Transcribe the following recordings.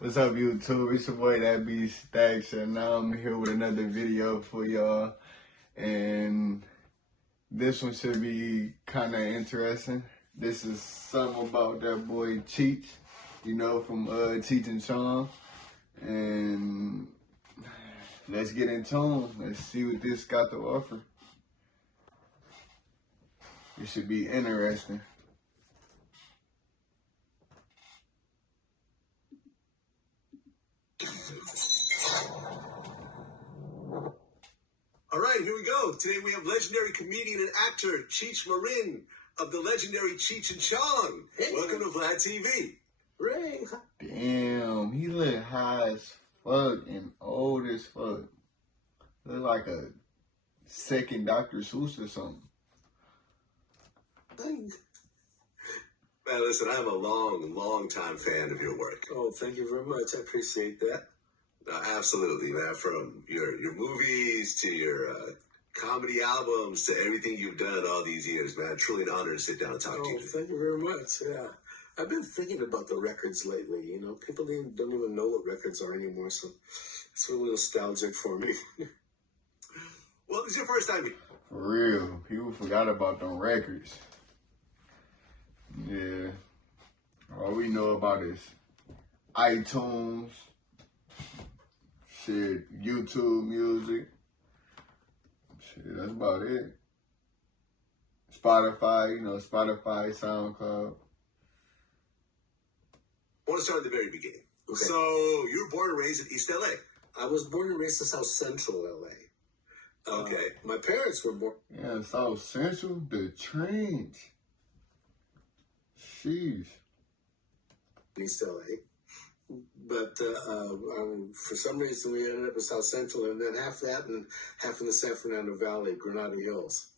What's up, YouTube? It's your boy, That Be Stacks, and now I'm here with another video for y'all. And this one should be kind of interesting. This is something about that boy Cheech, from Cheech and Chong. And let's get in tune. Let's see what this got to offer. It should be interesting. All right, here we go. Today we have legendary comedian and actor Cheech Marin of the legendary Cheech and Chong. Hey. Welcome to Vlad TV. Ray. Damn, he look high as fuck and old as fuck. Look like a second Dr. Seuss or something. Man, listen, I'm a long time fan of your work. Oh, thank you very much. I appreciate that. Absolutely, man. From your movies to your comedy albums to everything you've done all these years, man. Truly an honor to sit down and talk to you. Thank you very much. Yeah. I've been thinking about the records lately. People don't even know what records are anymore, so it's really nostalgic for me. Well, this is your first time here. For real. People forgot about them records. Yeah. All we know about is iTunes, shit, YouTube music. Shit, that's about it. Spotify, Spotify, SoundCloud. I want to start at the very beginning. Okay. So, you were born and raised in East LA. I was born and raised in South Central LA. Okay. My parents were born... Yeah, South Central, the Trench. Sheesh. East LA. But for some reason, we ended up in South Central, and then half that and half in the San Fernando Valley, Granada Hills.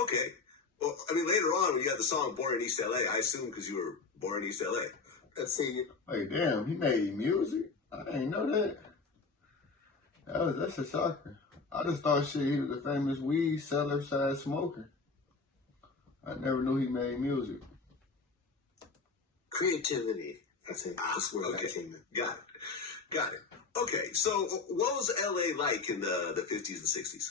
Okay. Well, I mean, later on, when you had the song Born in East LA, I assume because you were born in East LA. Let's see. Hey, damn, he made music? I didn't know that. That's a shocker. I just thought he was a famous weed seller / smoker. I never knew he made music. Creativity, I think, that's where that came in. Got it. Okay, so what was LA like in the 50s and 60s?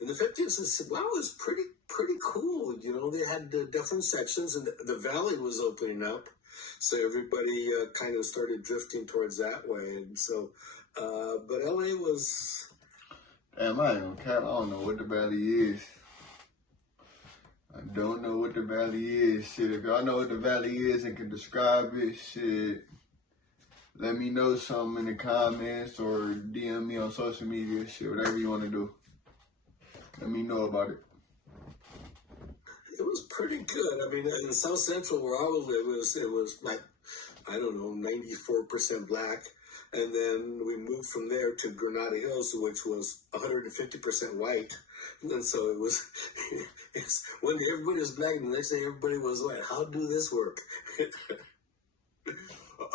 In the 50s, it was pretty cool. They had different sections, and the valley was opening up. So everybody kind of started drifting towards that way. And so, but LA was... Damn, I ain't gonna cap. I don't know what the valley is. I don't know what the valley is. Shit, if y'all know what the valley is and can describe it, shit, let me know something in the comments or DM me on social media, shit, whatever you want to do. Let me know about it. It was pretty good. I mean, in South Central where I was, it was like, I don't know, 94% black. And then we moved from there to Granada Hills, which was 150% white. And so it was, one day everybody was black, and the next day everybody was white. How do this work?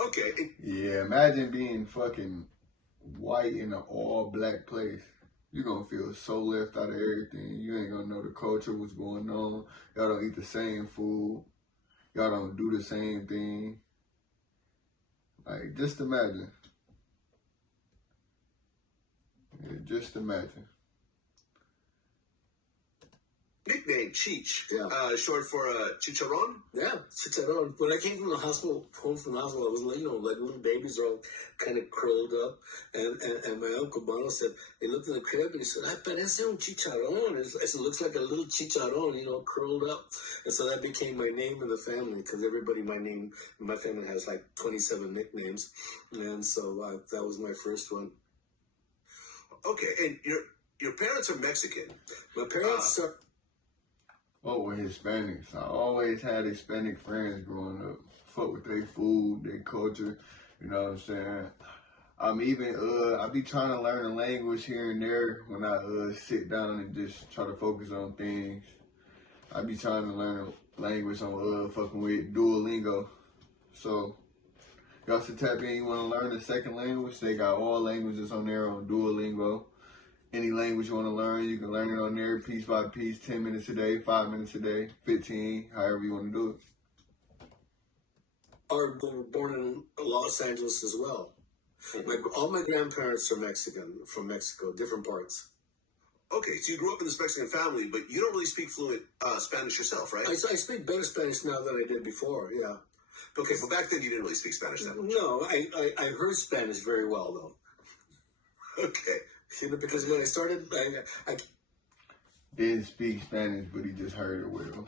Okay. Yeah, imagine being fucking white in an all-black place. You're gonna feel so left out of everything. You ain't gonna know the culture, what's going on. Y'all don't eat the same food. Y'all don't do the same thing. Like, just imagine. Yeah, just imagine. Nickname Cheech. Yeah. Short for Chicharron? Yeah, Chicharron. When I came from the hospital, home from the hospital, I was like, like little babies are all kind of curled up. And my uncle Bono said, he looked in the crib and he said, "Ay, parece un chicharrón." It looks like a little chicharrón, curled up. And so that became my name in the family, because everybody, my family has like 27 nicknames. And so that was my first one. Okay, and your parents are Mexican. My parents are... Oh, we're Hispanics. I always had Hispanic friends growing up. Fuck with their food, their culture, you know what I'm saying? I be trying to learn a language here and there when I sit down and just try to focus on things. I be trying to learn a language on fucking with Duolingo. So, y'all should tap in, you want to learn a second language? They got all languages on there on Duolingo. Any language you want to learn, you can learn it on there piece by piece, 10 minutes a day, 5 minutes a day, 15, however you want to do it. are born in Los Angeles as well. All my grandparents are Mexican, from Mexico, different parts. Okay, so you grew up in this Mexican family, but you don't really speak fluent Spanish yourself, right? I speak better Spanish now than I did before, yeah. Okay, but back then you didn't really speak Spanish that much. No, I heard Spanish very well, though. Okay. You know, because when I started, I Didn't speak Spanish, but he just heard it well.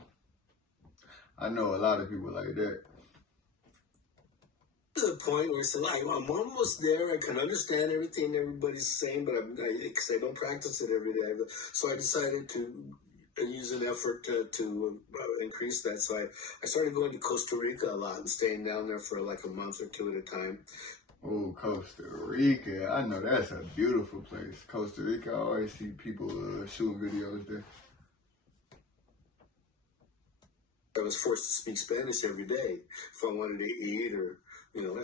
I know a lot of people like that. to the point where I said, I'm almost there. I can understand everything everybody's saying, but because I don't practice it every day. So I decided to use an effort to increase that. So I started going to Costa Rica a lot and staying down there for like a month or two at a time. Oh, Costa Rica. I know that's a beautiful place. Costa Rica, I always see people shooting videos there. I was forced to speak Spanish every day if I wanted to eat or,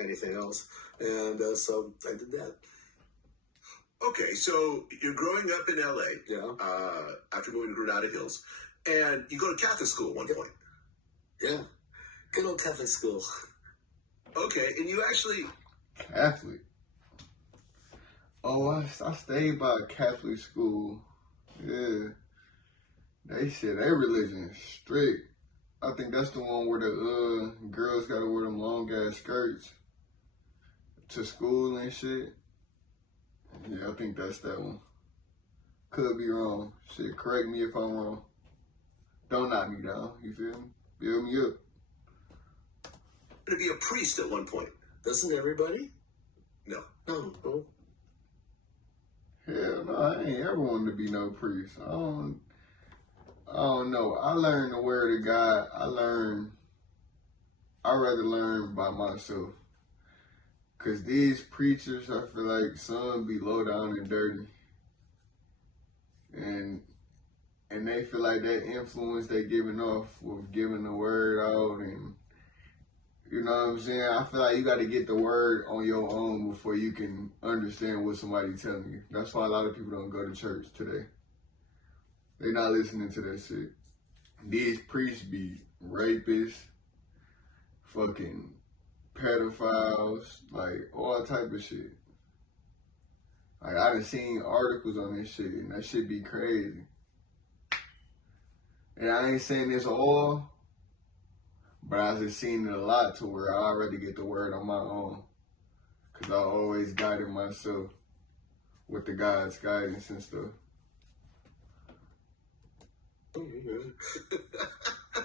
anything else. And so I did that. Okay, so you're growing up in LA. Yeah. After moving to Granada Hills. And you go to Catholic school at one point. Yeah. Good old Catholic school. Okay, and you actually... Catholic? Oh, I stayed by a Catholic school. Yeah. They said their religion is strict. I think that's the one where the girls gotta wear them long ass skirts to school and shit. Yeah, I think that's that one. Could be wrong. Shit, correct me if I'm wrong. Don't knock me down, you feel me? Build me up. To be a priest at one point. Doesn't everybody? No. No. Hell no, I ain't ever wanted to be no priest. I don't know. I learned the word of God. I'd rather learn by myself. Cause these preachers, I feel like some be low down and dirty. And they feel like that influence they giving off with giving the word out, and you know what I'm saying? I feel like you got to get the word on your own before you can understand what somebody telling you. That's why a lot of people don't go to church today. They not listening to that shit. These priests be rapists, fucking pedophiles, like all type of shit. Like I done seen articles on this shit, and that shit be crazy. And I ain't saying this all, but I just seen it a lot to where I already get the word on my own. Cause I always guided myself with the God's guidance and stuff.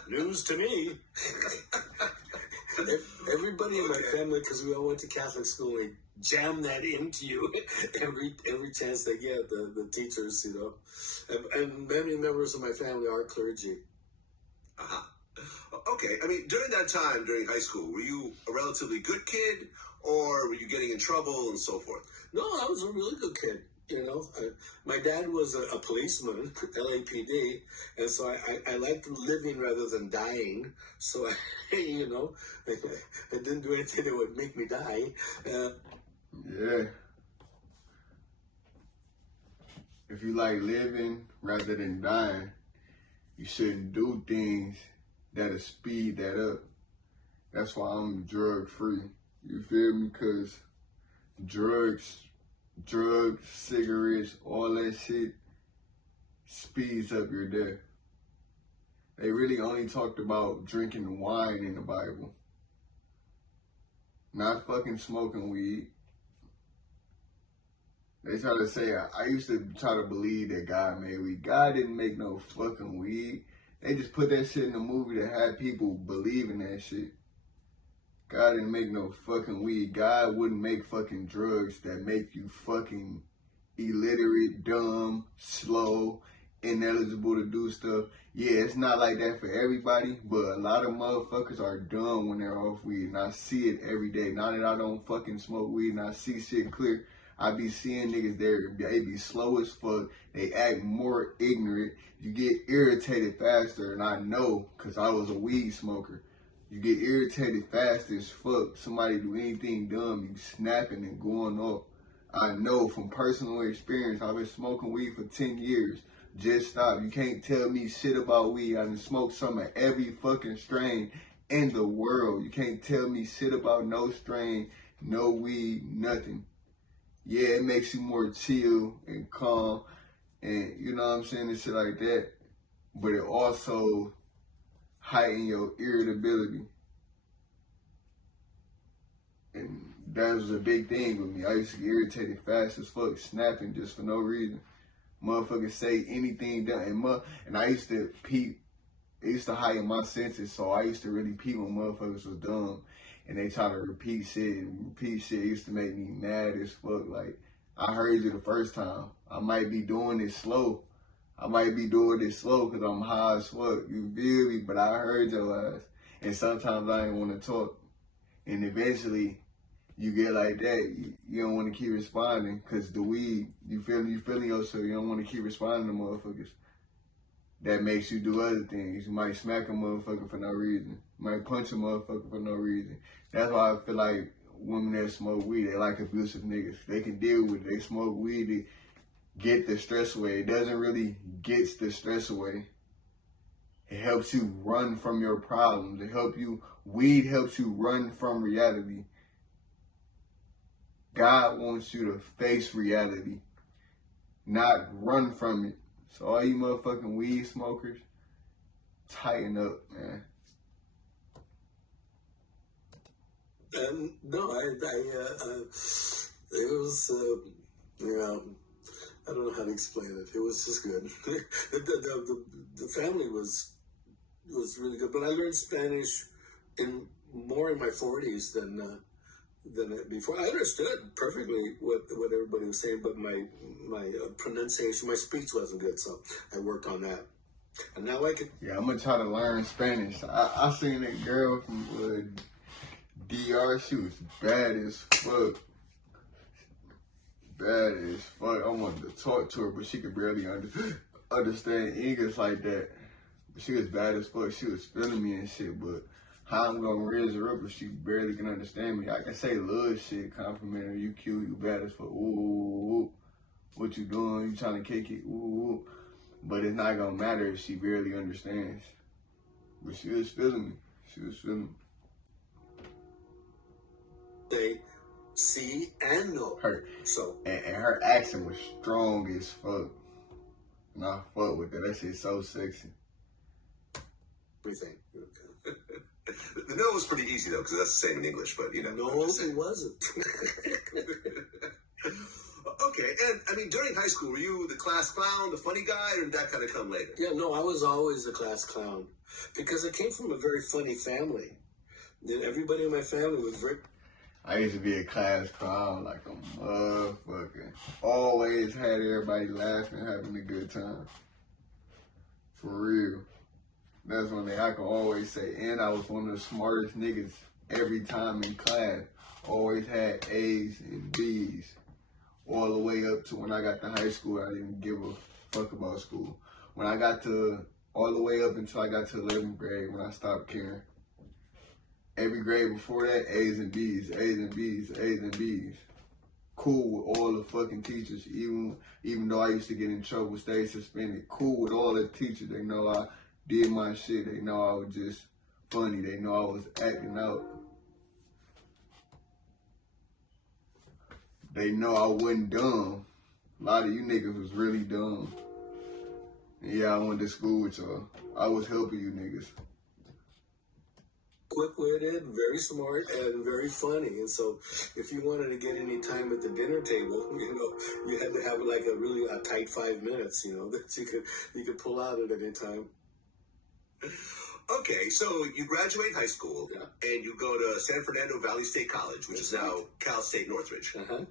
News to me. Everybody in my family, because we all went to Catholic school, they jam that into you every chance they get. The teachers, and many members of my family are clergy. Uh-huh. Okay, I mean, during that time, during high school, were you a relatively good kid, or were you getting in trouble and so forth? No, I was a really good kid. My dad was a policeman, LAPD, and so I liked living rather than dying. So I didn't do anything that would make me die. Yeah. If you like living rather than dying, you shouldn't do things that'll speed that up. That's why I'm drug free. You feel me? Because drugs, cigarettes, all that shit speeds up your death. They really only talked about drinking wine in the Bible. Not fucking smoking weed. They try to say, I used to try to believe that God made weed. God didn't make no fucking weed. They just put that shit in the movie to have people believe in that shit. God didn't make no fucking weed. God wouldn't make fucking drugs that make you fucking illiterate, dumb, slow, ineligible to do stuff. Yeah, it's not like that for everybody, but a lot of motherfuckers are dumb when they're off weed, and I see it every day. Now that I don't fucking smoke weed and I see shit clear, I be seeing niggas there, they be slow as fuck, they act more ignorant, you get irritated faster, and I know, cause I was a weed smoker. You get irritated fast as fuck. Somebody do anything dumb, you snapping and going off. I know from personal experience, I've been smoking weed for 10 years. Just stop. You can't tell me shit about weed. I done smoked some of every fucking strain in the world. You can't tell me shit about no strain, no weed, nothing. Yeah, it makes you more chill and calm, and you know what I'm saying, and shit like that. But it also heighten your irritability. And that was a big thing with me. I used to get irritated fast as fuck, snapping just for no reason. Motherfuckers say anything done, and I used to peep. It used to heighten my senses, so I used to really peep when motherfuckers was dumb, and they try to repeat shit and repeat shit. It used to make me mad as fuck. Like, I heard you the first time. I might be doing this slow. Because I'm high as fuck. You feel me? But I heard your ass. And sometimes I ain't want to talk. And eventually, you get like that. You don't want to keep responding because the weed, you feeling yourself. You don't want to keep responding to motherfuckers. That makes you do other things. You might smack a motherfucker for no reason. You might punch a motherfucker for no reason. That's why I feel like women that smoke weed, they like abusive niggas. They can deal with it. They smoke weed to get the stress away. It doesn't really get the stress away. It helps you run from your problems. Weed helps you run from reality. God wants you to face reality, not run from it. So all you motherfucking weed smokers, tighten up, man. No, it was, I don't know how to explain it. It was just good. The family was really good, but I learned Spanish more in my 40s than before. I understood perfectly what everybody was saying, but my pronunciation, my speech wasn't good, so I worked on that. And now I can. Yeah, I'm gonna try to learn Spanish. I seen that girl from DR. She was bad as fuck. I wanted to talk to her, but she could barely understand English like that. But she was bad as fuck. She was feeling me and shit, but how I'm gonna raise her up if she barely can understand me? I can say little shit, compliment her, you cute, you bad as fuck, ooh, what you doing, you trying to kick it, ooh. But it's not gonna matter if she barely understands. But she was feeling me. They see and know. And her accent was strong as fuck. And I fuck with that. That shit's so sexy. Everything. The no was pretty easy though, because that's the same in English. But you know, no, it wasn't. Okay, and I mean, during high school, were you the class clown, the funny guy, or did that kind of come later? Yeah, no, I was always the class clown because I came from a very funny family. And everybody in my family was very. I used to be a class clown like a motherfucker. Always had everybody laughing, having a good time. For real. That's one thing I can always say. And I was one of the smartest niggas every time in class. Always had A's and B's. All the way up to when I got to high school, I didn't give a fuck about school. All the way up until I got to 11th grade when I stopped caring. Every grade before that, A's and B's, A's and B's, A's and B's. Cool with all the fucking teachers, even though I used to get in trouble, stay suspended. Cool with all the teachers. They know I did my shit. They know I was just funny. They know I was acting out. They know I wasn't dumb. A lot of you niggas was really dumb. And yeah, I went to school with y'all. I was helping you niggas. Quick-witted, very smart, and very funny. And so, if you wanted to get any time at the dinner table, you had to have like a tight 5 minutes, that you could pull out at any time. Okay, so you graduate high school, and you go to San Fernando Valley State College, which is now Cal State Northridge. Uh-huh.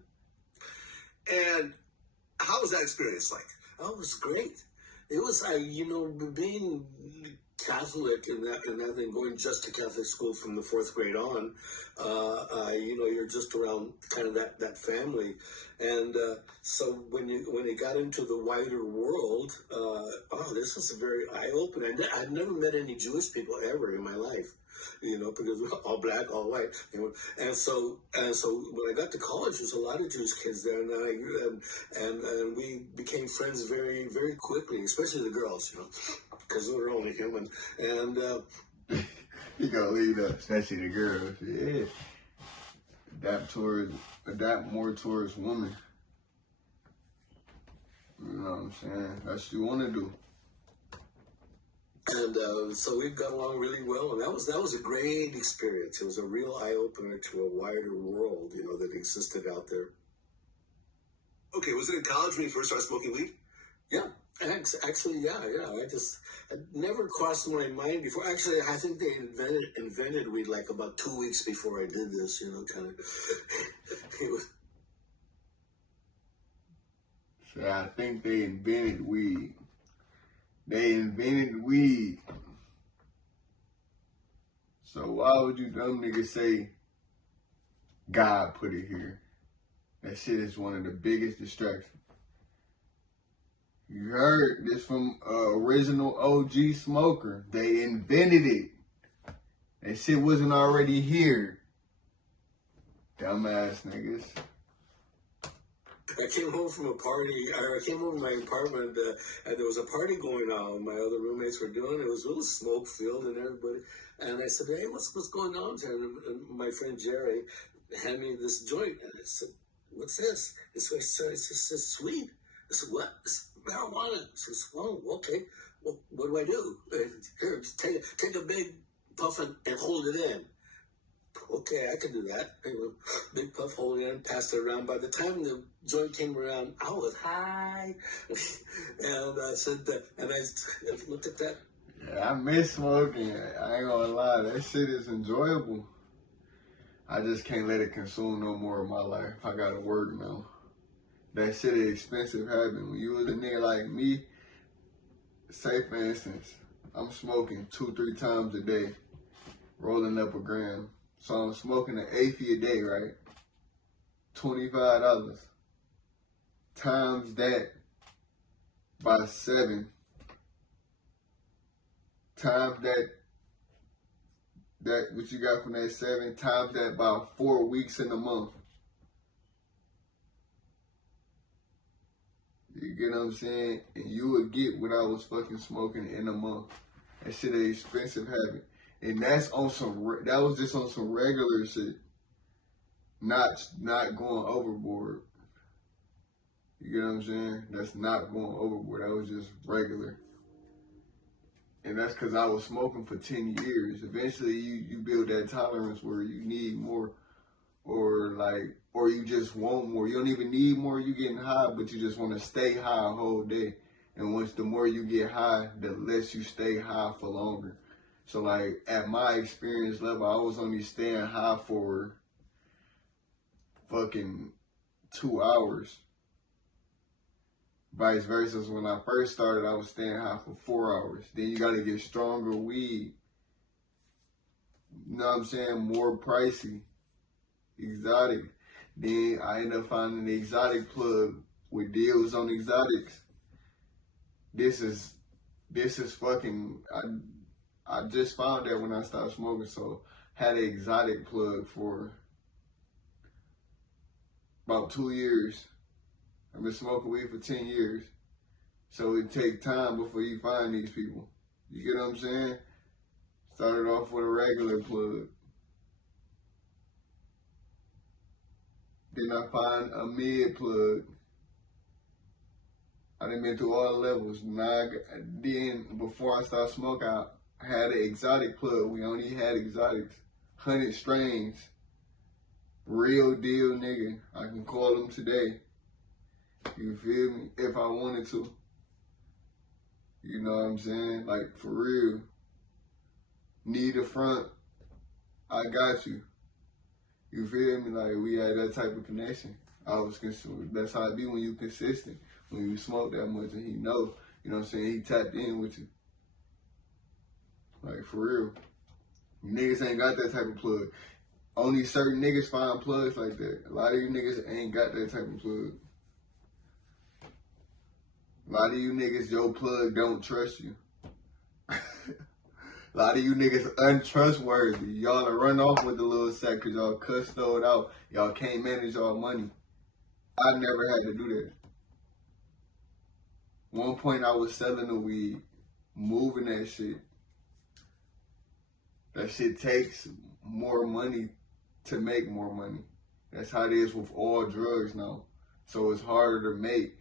And how was that experience like? Oh, it was great. It was, being Catholic and that thing, going just to Catholic school from the 4th grade on, you're just around kind of that family. And so when you got into the wider world, this was a very eye-opening. I'd never met any Jewish people ever in my life, because we're all black, all white. And so when I got to college, there's a lot of Jewish kids there, and we became friends very, very quickly, especially the girls, because we were only human. And You gonna lead up, especially the girls. Yeah. Adapt more towards women. You know what I'm saying? That's what you wanna do. And so we've got along really well, and that was a great experience. It was a real eye opener to a wider world, you know, that existed out there. Okay, was it in college when you first started smoking weed? Yeah, actually, yeah. It never crossed my mind before. Actually, I think they invented weed like about 2 weeks before I did this. You know, kind of. It was. So I think they invented weed. They invented weed. So why would you dumb niggas say God put it here? That shit is one of the biggest distractions. You heard this from original OG smoker. They invented it. That shit wasn't already here. Dumbass niggas. I came home from a party. I came home to my apartment, and there was a party going on. My other roommates were doing it. It was really smoke filled and everybody. And I said, "Hey, what's going on?" And my friend Jerry handed me this joint, and I said, "What's this?" It's sweet. I said, "What? It's marijuana." He says, "Oh, okay. Well, what do I do?" Here, just take a big puff and hold it in. Okay, I can do that. Anyway, big puff, hold it in, passed it around. By the time the joint came around, I was high. And I said, and I looked at that. Yeah, I miss smoking. I ain't gonna lie, that shit is enjoyable. I just can't let it consume no more of my life. I gotta work now. That shit is expensive habit. When you was a nigga like me, say for instance, I'm smoking 2-3 times a day, rolling up a gram. So I'm smoking an eighth a day, right? $25. Times that by 7. Times that what you got from that 7, times that by 4 weeks in a month. You get what I'm saying? And you would get what I was fucking smoking in a month. That shit is expensive habit. And that's on that was just on some regular shit. Not going overboard. You get what I'm saying? That's not going overboard. That was just regular. And that's because I was smoking for 10 years. Eventually, you build that tolerance where you need more, or you just want more. You don't even need more. You getting high, but you just want to stay high a whole day. And once the more you get high, the less you stay high for longer. So like at my experience level, I was only staying high for fucking 2 hours. Vice versa, when I first started, I was staying high for 4 hours. Then you gotta get stronger weed. You know what I'm saying? More pricey. Exotic. Then I ended up finding the exotic plug with deals on exotics. This is fucking, I just found that when I stopped smoking, so had an exotic plug for about 2 years. I've been smoking weed for 10 years. So it take time before you find these people. You get what I'm saying? Started off with a regular plug. Then I find a mid plug. I done been through all the levels. Then before I started smoking, I had an exotic plug. We only had exotics. 100 strains. Real deal nigga. I can call them today. You feel me? If I wanted to. You know what I'm saying? Like, for real. Need a front. I got you. You feel me? Like, we had that type of connection. That's how it be when you consistent. When you smoke that much and he know. You know what I'm saying? He tapped in with you. Like, for real. Niggas ain't got that type of plug. Only certain niggas find plugs like that. A lot of you niggas ain't got that type of plug. A lot of you niggas, your plug don't trust you. A lot of you niggas untrustworthy. Y'all to run off with the little sack because y'all custoed out. Y'all can't manage y'all money. I never had to do that. One point I was selling the weed, moving that shit. That shit takes more money to make more money. That's how it is with all drugs now. So it's harder to make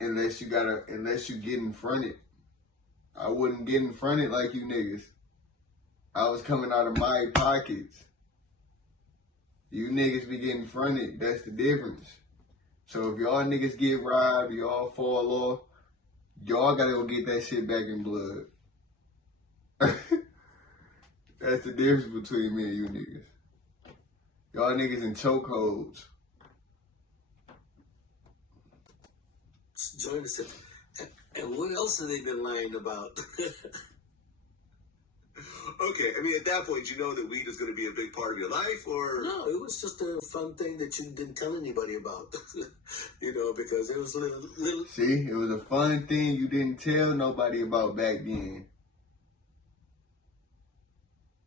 unless you get in fronted. I wouldn't get in fronted like you niggas. I was coming out of my pockets. You niggas be getting fronted. That's the difference. So if y'all niggas get robbed, y'all fall off, y'all gotta go get that shit back in blood. That's the difference between me and you niggas. Y'all niggas in chokeholds. Join us. And what else have they been lying about? Okay, I mean, at that point, you know that weed is going to be a big part of your life, or? No, it was just a fun thing that you didn't tell anybody about. Because it was little. See, it was a fun thing you didn't tell nobody about back then.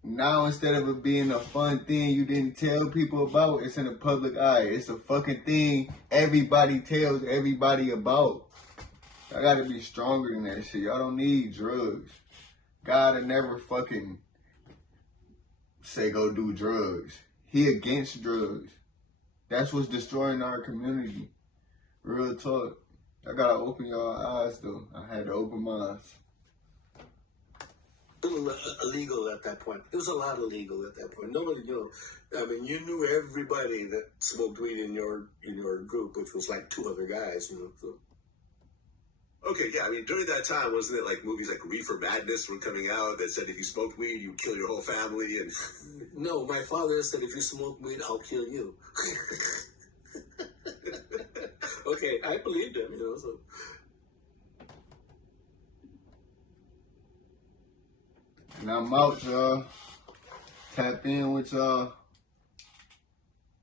Now, instead of it being a fun thing you didn't tell people about, it's in the public eye. It's a fucking thing everybody tells everybody about. I gotta be stronger than that shit. Y'all don't need drugs. God will never fucking say go do drugs. He against drugs. That's what's destroying our community. Real talk. I gotta open y'all eyes though. I had to open mine. Illegal at that point. It was a lot illegal at that point. Nobody, I mean, you knew everybody that smoked weed in your group, which was like 2 other guys, So. Okay, yeah, I mean, during that time, wasn't it like movies like Reefer Madness were coming out that said if you smoked weed, you'd kill your whole family? And no, my father said if you smoke weed, I'll kill you. Okay, I believed him, So. And I'm out, y'all. Tap in with y'all.